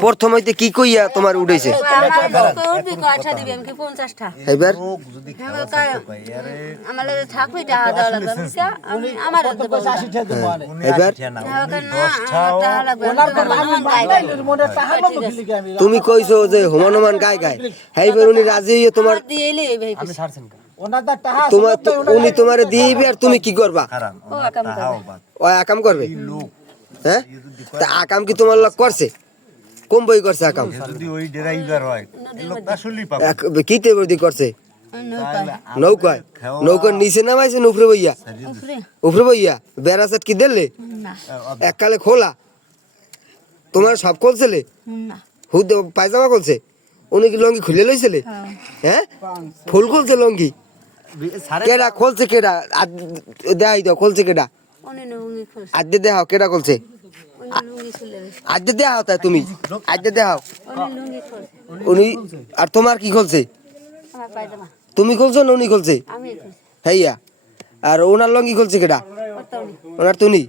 প্রথম হইতে কি কইয়া তোমার এবার। তুমি কইছো যে হুমান হুমান গায়। গায় এইবার উনি রাজি হইয়া তোমার তোমার উনি তোমারে দিবে আর তুমি কি করবা? ও একাম করবে। আকাম করবে? হ্যাঁ? তা আকাম কি তোমার লোক করছে? কম বই করছে আকাম যদি ওই ড্রাইভার হয় এই আসলেই পাবে। এক- কিতে বদি করছে? নৌকায়। নৌকার নিচে নামাইছে উপরে বইয়া? উপরে? উপরে বইয়া? বেড়া সেট কি দিলে না। এককালে খোলা। তোমার সব খুলছিলে? না। হুদ পায়জামা খুলছে? উনি কি লঙ্গি খুলে লইছিলে? হ্যাঁ। হ্যাঁ? ফুল খুলছে লঙ্গি? কেডা খোলছে কেডা? দেখাই দাও খোলছে কেডা? আদ্যে দেখাও কেডা খোলছে? আদ্যে দেখাও তাই তুমি। আদ্যে দেখাও। উনি উনি আর তোমার কি খোলছে? তুমি খুলছো না উনি খুলছে? হইয়া। আর ওনার লঙ্গি খুলছে কেডা? ওনার তুমি